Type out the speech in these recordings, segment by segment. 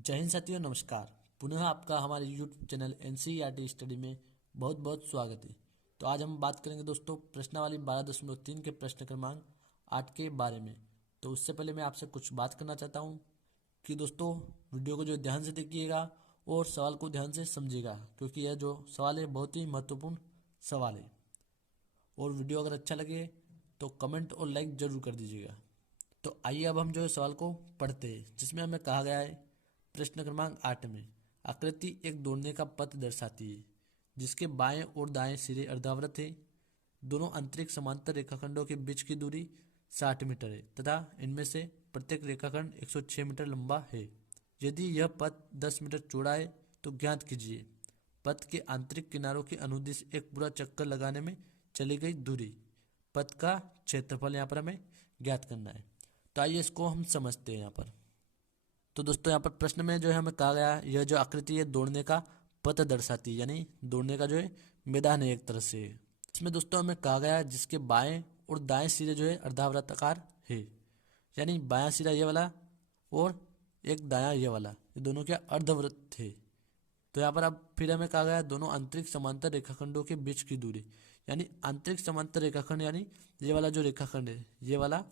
जय हिंद साथियों, नमस्कार। पुनः आपका हमारे यूट्यूब चैनल एनसीईआरटी स्टडी में बहुत बहुत स्वागत है। तो आज हम बात करेंगे दोस्तों प्रश्नावली 12.3 के प्रश्न क्रमांक 8 के बारे में। तो उससे पहले मैं आपसे कुछ बात करना चाहता हूँ कि दोस्तों वीडियो को जो ध्यान से देखिएगा और सवाल को ध्यान से समझिएगा, क्योंकि यह जो सवाल है बहुत ही महत्वपूर्ण सवाल है। और वीडियो अगर अच्छा लगे तो कमेंट और लाइक जरूर कर दीजिएगा। तो आइए अब हम जो है सवाल को पढ़ते हैं, जिसमें हमें कहा गया है प्रश्न क्रमांक 8 में आकृति एक दौड़ने का पथ दर्शाती है जिसके बाएं और दाएं सिरे अर्धावृत है। दोनों आंतरिक समांतर रेखाखंडों के बीच की दूरी 60 मीटर है तथा इनमें से प्रत्येक रेखाखंड 106 मीटर लंबा है। यदि यह पथ 10 मीटर चौड़ा है तो ज्ञात कीजिए पथ के आंतरिक किनारों के अनुदिश एक पूरा चक्कर लगाने में चली गई दूरी। पथ का क्षेत्रफल यहाँ पर हमें ज्ञात करना है। तो आइए इसको हम समझते हैं यहाँ पर। तो दोस्तों यहाँ पर प्रश्न में जो है हमें कहा गया यह जो आकृति है दौड़ने का पथ दर्शाती है, यानी दौड़ने का जो है मैदान है एक तरह से। इसमें दोस्तों हमें कहा गया जिसके बाएं और दाएं सिरे जो है अर्धावृत्ताकार है, यानी बायां सिरा ये वाला और एक दायां ये वाला, ये दोनों क्या अर्धवृत्त थे। तो यहाँ पर अब फिर हमें कहा गया दोनों आंतरिक समांतर रेखाखंडों के बीच की दूरी, यानी आंतरिक समांतर रेखाखंड यानी ये वाला जो रेखाखंड है ये वाला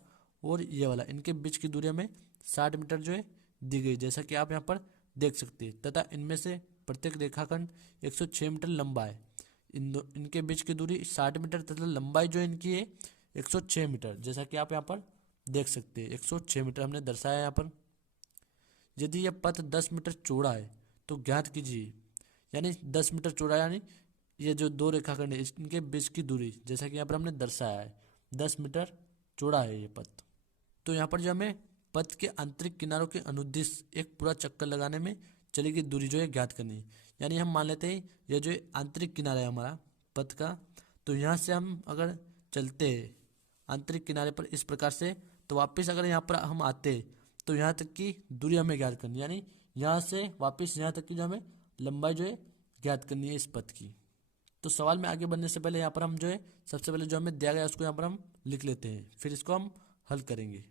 और ये वाला, इनके बीच की दूरी हमें 60 मीटर जो है दी गई, जैसा कि आप यहाँ पर देख सकते हैं। तथा इनमें से प्रत्येक रेखाखंड 106 मीटर लंबा है। इनके बीच की दूरी 60 मीटर तथा लंबाई जो इनकी है 106 मीटर, जैसा कि आप यहाँ पर देख सकते हैं 106 मीटर हमने दर्शाया यहाँ पर। यदि यह पथ 10 मीटर चौड़ा है तो ज्ञात कीजिए, यानी 10 मीटर चौड़ा यानी ये जो दो रेखाखंड है इनके बीच की दूरी, जैसा कि यहाँ पर हमने दर्शाया है 10 मीटर चौड़ा है ये पथ। तो यहाँ पर जो हमें पथ के आंतरिक किनारों के अनुदिश एक पूरा चक्कर लगाने में चली गई दूरी जो है ज्ञात करनी है। यानी हम मान लेते हैं यह जो आंतरिक किनारा है हमारा पथ का, तो यहाँ से हम अगर चलते हैं आंतरिक किनारे पर इस प्रकार से, तो वापस अगर यहाँ पर हम आते हैं तो यहाँ तक की दूरी हमें ज्ञात करनी है, यानी यहाँ से वापस यहाँ तक की जो हमें लंबाई जो है ज्ञात करनी है इस पथ की। तो सवाल में आगे बढ़ने से पहले यहाँ पर हम जो है सबसे पहले जो हमें दिया गया उसको यहाँ पर हम लिख लेते हैं, फिर इसको हम हल करेंगे।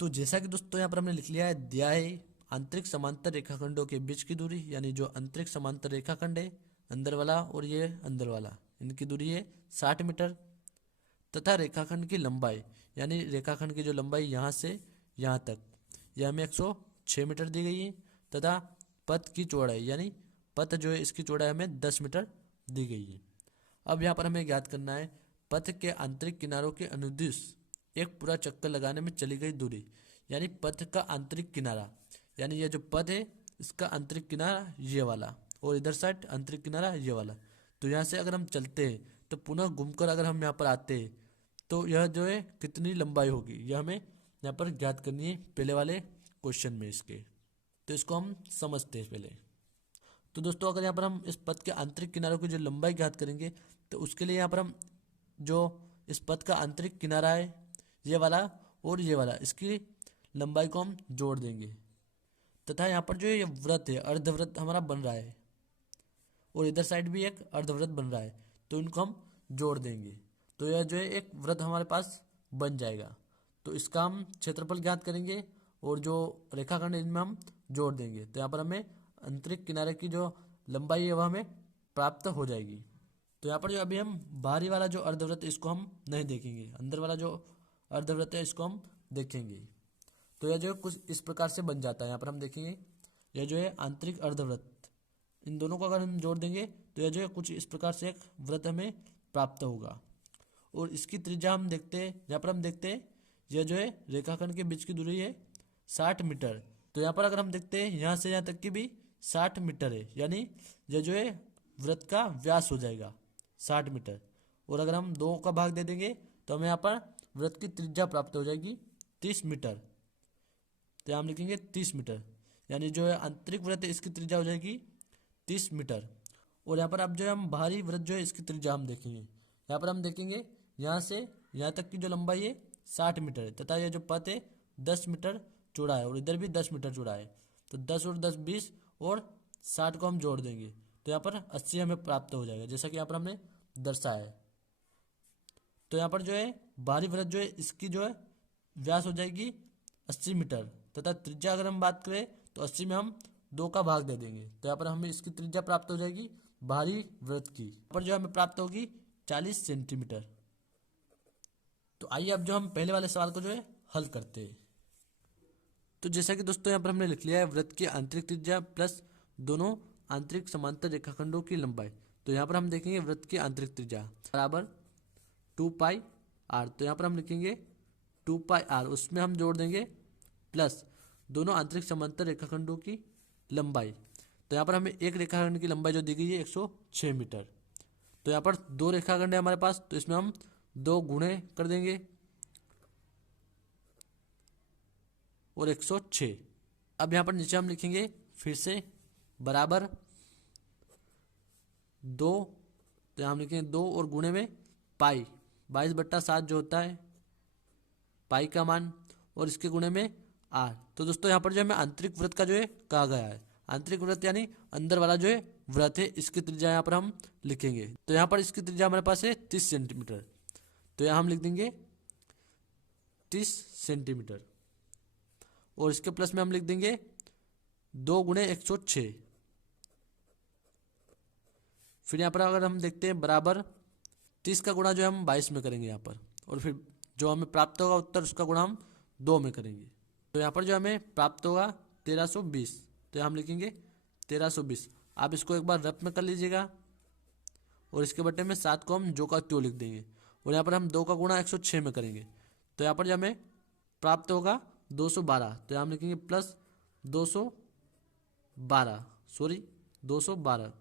तो जैसा कि दोस्तों यहाँ पर हमने लिख लिया है, दिया है आंतरिक समांतर रेखाखंडों के बीच की दूरी, यानी जो आंतरिक समांतर रेखाखंड है अंदर वाला और ये अंदर वाला, इनकी दूरी है 60 मीटर। तथा रेखाखंड की लंबाई, यानी रेखाखंड की जो लंबाई यहाँ से यहाँ तक यह हमें 106 मीटर दी गई है। तथा पथ की चौड़ाई, यानी पथ जो है इसकी चौड़ाई हमें 10 मीटर दी गई है। अब यहाँ पर हमें ज्ञात करना है पथ के आंतरिक किनारों के अनुदिश एक पूरा चक्कर लगाने में चली गई दूरी, यानी पथ का आंतरिक किनारा, यानी ये जो पथ है इसका आंतरिक किनारा ये वाला और इधर साइड आंतरिक किनारा ये वाला। तो यहाँ से अगर हम चलते हैं तो पुनः घूमकर अगर हम यहाँ पर आते हैं तो यह जो है कितनी लंबाई होगी यह हमें यहाँ पर ज्ञात करनी है पहले वाले क्वेश्चन में इसके। तो इसको हम समझते हैं पहले। तो दोस्तों अगर यहाँ पर हम इस पथ के आंतरिक किनारों की जो लंबाई ज्ञात करेंगे तो उसके लिए यहाँ पर हम जो इस पथ का आंतरिक किनारा है ये वाला और ये वाला, इसकी लंबाई को हम जोड़ देंगे। तथा यहाँ पर जो ये वृत्त है अर्धवृत्त हमारा बन रहा है और इधर साइड भी एक अर्धवृत्त बन रहा है, तो इनको हम जोड़ देंगे। तो यह जो है एक वृत्त हमारे पास बन जाएगा। तो इसका हम क्षेत्रफल ज्ञात करेंगे और जो रेखाखंड इनमें हम जोड़ देंगे, तो यहाँ पर हमें आंतरिक किनारे की जो लंबाई है वह हमें प्राप्त हो जाएगी। तो यहाँ पर जो अभी हम बाहरी वाला जो अर्धवृत्त इसको हम नहीं देखेंगे, अंदर वाला जो अर्धवृत्त है इसको हम देखेंगे। तो यह जो है कुछ इस प्रकार से बन जाता है। यहाँ पर हम देखेंगे यह जो है आंतरिक अर्धवृत्त, इन दोनों को अगर हम जोड़ देंगे तो यह जो है कुछ इस प्रकार से एक वृत्त हमें प्राप्त होगा। और इसकी त्रिज्या हम देखते हैं, यहाँ पर हम देखते हैं यह जो है रेखाखंड के बीच की दूरी है 60 मीटर। तो यहाँ पर अगर हम देखते हैं यहाँ से यहाँ तक की भी 60 मीटर है, यानी यह जो है वृत्त का व्यास हो जाएगा 60 मीटर। और अगर हम 2 का भाग दे देंगे तो हमें यहाँ पर वृत्त की त्रिज्या प्राप्त हो जाएगी 30 मीटर। तो यहाँ हम लिखेंगे 30 मीटर, यानी जो है आंतरिक वृत्त है इसकी त्रिज्या हो जाएगी 30 मीटर। और यहाँ पर अब जो है हम बाहरी वृत्त जो है इसकी त्रिज्या हम देखेंगे। यहाँ पर हम देखेंगे यहाँ से यहाँ तक की जो लंबाई है 60 मीटर है तथा यह जो पथ है 10 मीटर चौड़ा है और इधर भी 10 मीटर चौड़ा है। तो 10 और 10 20 और 60 को हम जोड़ देंगे तो यहाँ पर 80 हमें प्राप्त हो जाएगा, जैसा कि यहाँ पर हमने दर्शाया है। तो यहाँ पर जो है बाहरी वृत्त जो है इसकी जो है व्यास हो जाएगी 80 मीटर तथा त्रिज्या अगर हम बात करें तो 80 में हम 2 का भाग दे देंगे, तो यहाँ पर हमें इसकी त्रिज्या प्राप्त हो जाएगी बाहरी वृत्त की, यहाँ पर जो हमें प्राप्त होगी 40 सेंटीमीटर। तो आइए अब जो हम पहले वाले सवाल को जो है हल करते हैं। तो जैसा कि दोस्तों यहाँ पर हमने लिख लिया है वृत्त की आंतरिक त्रिज्या प्लस दोनों आंतरिक समांतर रेखाखंडों की लंबाई। तो यहाँ पर हम देखेंगे वृत्त की आंतरिक त्रिज्या बराबर 2πr। तो यहाँ पर हम लिखेंगे 2πr, उसमें हम जोड़ देंगे प्लस दोनों आंतरिक समांतर रेखाखंडों की लंबाई। तो यहाँ पर हमें एक रेखाखंड की लंबाई जो दी गई है 106 मीटर। तो यहाँ पर 2 रेखाखंड है हमारे पास, तो इसमें हम 2 गुणे कर देंगे और 106। अब यहाँ पर नीचे हम लिखेंगे फिर से बराबर 2। तो यहाँ हम लिखेंगे 2 और गुणे में पाई 22/7 जो होता है पाई का मान, और इसके गुणे में आर। तो दोस्तों यहाँ पर जो हमें आंतरिक वृत्त का जो है कहा गया है, आंतरिक वृत्त यानी अंदर वाला जो है वृत्त है, इसकी त्रिज्या यहाँ पर हम लिखेंगे। तो यहाँ पर इसकी त्रिज्या हमारे पास है 30 सेंटीमीटर। तो यहाँ हम लिख देंगे 30 सेंटीमीटर और इसके प्लस में हम लिख देंगे 2 गुणे 106। फिर यहाँ पर अगर हम देखते हैं बराबर 30 का गुणा जो है हम 22 में करेंगे यहाँ पर, और फिर जो हमें प्राप्त होगा उत्तर उसका गुणा हम 2 में करेंगे। तो यहाँ पर जो हमें प्राप्त होगा 1320। तो हम लिखेंगे 1320। आप इसको एक बार रफ में कर लीजिएगा और इसके बटे में 7 को हम जो का त्यों लिख देंगे, और यहाँ पर हम 2 का गुणा 106 में करेंगे। तो यहाँ पर जो हमें प्राप्त होगा 212। तो यहाँ हम लिखेंगे प्लस 212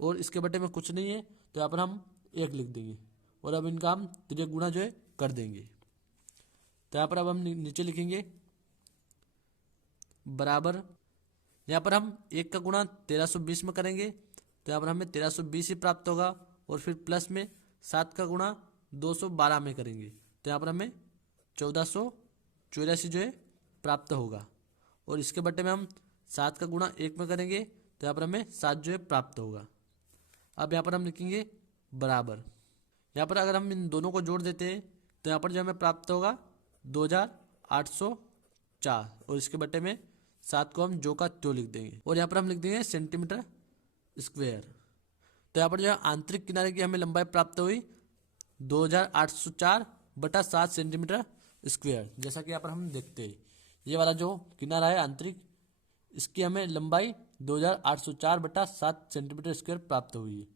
और इसके बटे में कुछ नहीं है, तो यहाँ पर हम 1 लिख देंगे और अब इनका हम तिर्यक गुणा जो है कर देंगे। तो यहाँ पर अब हम नीचे लिखेंगे बराबर, यहाँ पर हम 1 का गुणा 1320 में करेंगे, तो यहाँ पर हमें 1320 ही प्राप्त होगा, और फिर प्लस में 7 का गुणा 212 में करेंगे, तो यहाँ पर हमें 1484 जो है प्राप्त होगा, और इसके बटे में हम 7 का गुणा 1 में करेंगे, तो यहाँ पर हमें 7 जो है प्राप्त होगा। अब यहाँ पर हम लिखेंगे बराबर, यहाँ पर अगर हम इन दोनों को जोड़ देते हैं तो यहाँ पर जो हमें प्राप्त होगा 2804, और इसके बटे में 7 को हम जो का त्यों लिख देंगे, और यहाँ पर हम लिख देंगे सेंटीमीटर स्क्वायर। तो यहाँ पर जो है आंतरिक किनारे की हमें लंबाई प्राप्त हुई 2804/7 सेंटीमीटर स्क्वायर। जैसा कि यहाँ पर हम देखते हैं ये वाला जो किनारा है आंतरिक, इसकी हमें लंबाई 2804/7 सेंटीमीटर स्क्वायर प्राप्त हुई है।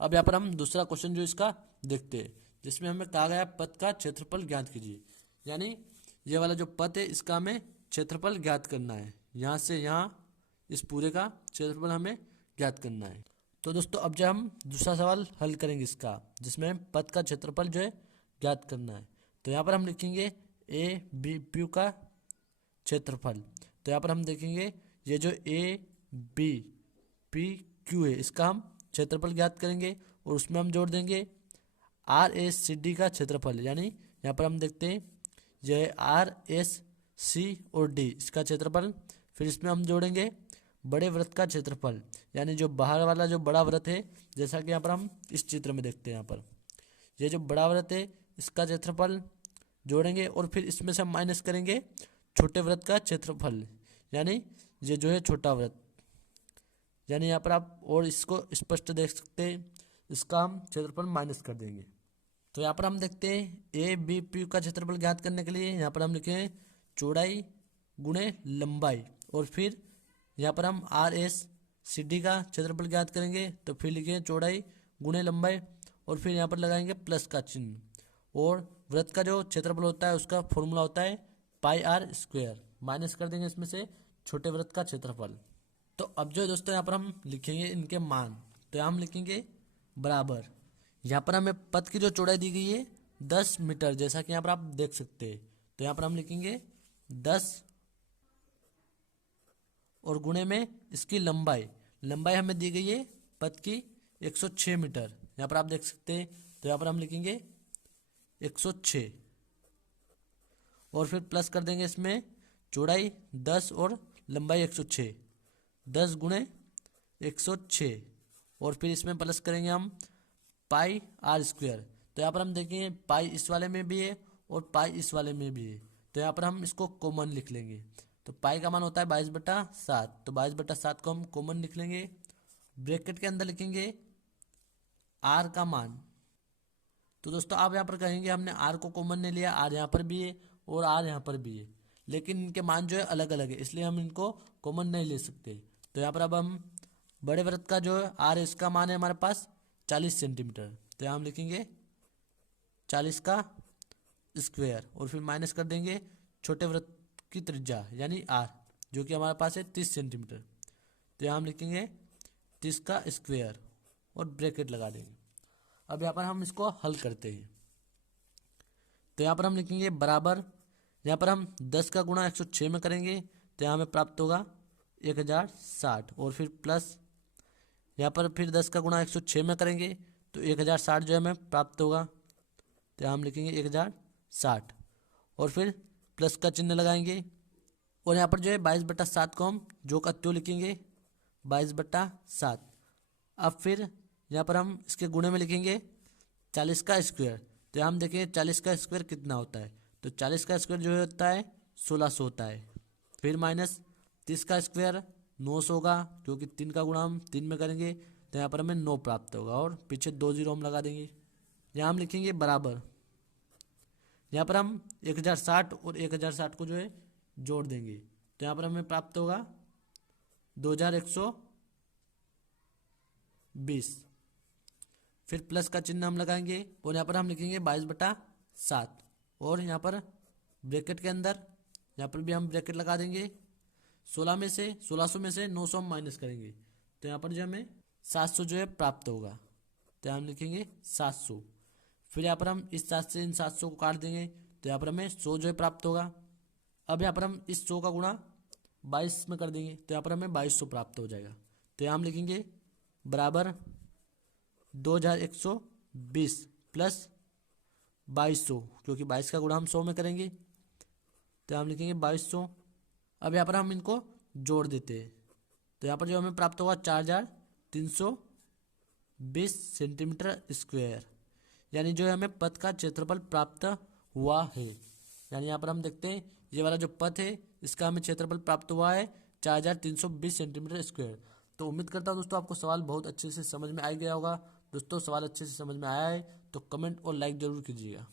अब यहाँ पर हम दूसरा क्वेश्चन जो इसका देखते हैं, जिसमें हमें कहा गया पथ का क्षेत्रफल ज्ञात कीजिए। यानी ये वाला जो पथ है इसका हमें क्षेत्रफल ज्ञात करना है, यहाँ से यहाँ इस पूरे का क्षेत्रफल हमें ज्ञात करना है। तो दोस्तों अब जो हम दूसरा सवाल हल करेंगे इसका, जिसमें पथ का क्षेत्रफल जो है ज्ञात करना है। तो यहाँ पर हम लिखेंगे ए बी पी का क्षेत्रफल। तो यहाँ पर हम देखेंगे ये जो ए बी पी क्यू है इसका हम क्षेत्रफल ज्ञात करेंगे, और उसमें हम जोड़ देंगे आर एस सी डी का क्षेत्रफल। यानी यहाँ पर हम देखते हैं यह आर एस सी और डी इसका क्षेत्रफल, फिर इसमें हम जोड़ेंगे बड़े वृत्त का क्षेत्रफल, यानी जो बाहर वाला जो बड़ा वृत्त है, जैसा कि यहाँ पर हम इस चित्र में देखते हैं, यहाँ पर ये जो बड़ा वृत्त है इसका क्षेत्रफल जोड़ेंगे, और फिर इसमें से हम माइनस करेंगे छोटे वृत्त का क्षेत्रफल, यानी ये जो है छोटा वृत्त। यानी यहाँ पर आप और इसको स्पष्ट देख सकते हैं, इसका हम क्षेत्रफल माइनस कर देंगे। तो यहाँ पर हम देखते हैं ए बी पी का क्षेत्रफल ज्ञात करने के लिए यहाँ पर हम लिखें चौड़ाई गुणे लंबाई, और फिर यहाँ पर हम आर एस सी डी का क्षेत्रफल ज्ञात करेंगे, तो फिर लिखें चौड़ाई गुणे लंबाई, और फिर यहाँ पर लगाएंगे प्लस का चिन्ह, और वृत्त का जो क्षेत्रफल होता है उसका फॉर्मूला होता है पाई आर स्क्वायर, माइनस कर देंगे इसमें से छोटे वृत्त का क्षेत्रफल। तो अब जो दोस्तों यहाँ पर हम लिखेंगे इनके मान। तो यहाँ हम लिखेंगे बराबर, यहाँ पर हमें पथ की जो चौड़ाई दी गई है 10 मीटर, जैसा कि यहाँ पर आप देख सकते हैं। तो यहाँ पर हम लिखेंगे 10 और गुणे में इसकी लंबाई हमें दी गई है पथ की 106 मीटर, यहाँ पर आप देख सकते हैं। तो यहाँ पर हम लिखेंगे 106 और फिर प्लस कर देंगे इसमें चौड़ाई 10 और लंबाई 106, 10 गुणे 106, और फिर इसमें प्लस करेंगे हम पाई आर स्क्वायर। तो यहाँ पर हम देखेंगे पाई इस वाले में भी है और पाई इस वाले में भी है, तो यहाँ पर हम इसको कॉमन लिख लेंगे। तो पाई का मान होता है 22/7। तो 22/7 को हम कॉमन लिख लेंगे, ब्रैकेट के अंदर लिखेंगे आर का मान। तो दोस्तों आप यहाँ पर कहेंगे हमने आर को कॉमन नहीं लिया, आर यहाँ पर भी है और आर यहाँ पर भी है, लेकिन इनके मान जो है अलग अलग है, इसलिए हम इनको कॉमन नहीं ले सकते। तो यहाँ पर अब हम बड़े वृत्त का जो है आर, इसका मान है हमारे पास 40 सेंटीमीटर। तो यहाँ हम लिखेंगे 40 का स्क्वायर और फिर माइनस कर देंगे छोटे वृत्त की त्रिज्या यानी आर, जो कि हमारे पास है 30 सेंटीमीटर। तो यहाँ हम लिखेंगे 30 का स्क्वायर और ब्रैकेट लगा देंगे। अब यहाँ पर हम इसको हल करते हैं। तो यहाँ पर हम लिखेंगे बराबर, यहाँ पर हम 10 का गुणा 106 में करेंगे तो यहाँ हमें प्राप्त होगा 1060, और फिर प्लस यहाँ पर फिर 10 का गुणा 106 में करेंगे तो 1060 जो है हमें प्राप्त होगा। तो यहाँ हम लिखेंगे 1060 और फिर प्लस का चिन्ह लगाएंगे, और यहाँ पर जो है 22/7 को हम जो का त्यों लिखेंगे 22/7। अब फिर यहाँ पर हम इसके गुणे में लिखेंगे 40 का स्क्वायर। तो यहाँ हम देखेंगे 40 का स्क्वायर कितना होता है, तो 40 का स्क्वायर जो होता है 1600 होता है। फिर माइनस 30 का स्क्वायर 900 होगा, क्योंकि 3 का गुणा हम 3 में करेंगे तो यहाँ पर हमें 9 प्राप्त होगा, और पीछे 2 जीरो हम लगा देंगे। यहाँ हम लिखेंगे बराबर, यहाँ पर हम 1060 और 1060 को जो है जोड़ देंगे तो यहाँ पर हमें प्राप्त होगा 2120। फिर प्लस का चिन्ह हम लगाएंगे और यहाँ पर हम लिखेंगे 22/7, और यहाँ पर ब्रैकेट के अंदर यहाँ पर भी हम ब्रैकेट लगा देंगे। 1600 में से 900 हम माइनस करेंगे तो यहाँ पर जो हमें 700 जो है प्राप्त होगा। तो हम लिखेंगे 700। फिर यहाँ पर हम इस 7 से इन 700 को काट देंगे तो यहाँ पर हमें 100 जो है प्राप्त होगा। अब यहाँ पर हम इस 100 का गुणा 22 में कर देंगे तो यहाँ पर हमें 2200 प्राप्त हो जाएगा। तो यहाँ हम लिखेंगे बराबर 2120 प्लस 2200, क्योंकि 22 का गुणा हम 100 में करेंगे तो हम लिखेंगे 2200। अब यहाँ पर हम इनको जोड़ देते हैं तो यहाँ पर जो हमें प्राप्त होगा 4320 सेंटीमीटर स्क्वायर, यानी जो हमें पथ का क्षेत्रफल प्राप्त हुआ है। यानी यहाँ पर हम देखते हैं ये वाला जो पथ है इसका हमें क्षेत्रफल प्राप्त हुआ है 4320 सेंटीमीटर स्क्वायर। तो उम्मीद करता हूँ दोस्तों आपको सवाल बहुत अच्छे से समझ में आ गया होगा। दोस्तों सवाल अच्छे से समझ में आया है तो कमेंट और लाइक जरूर कीजिएगा।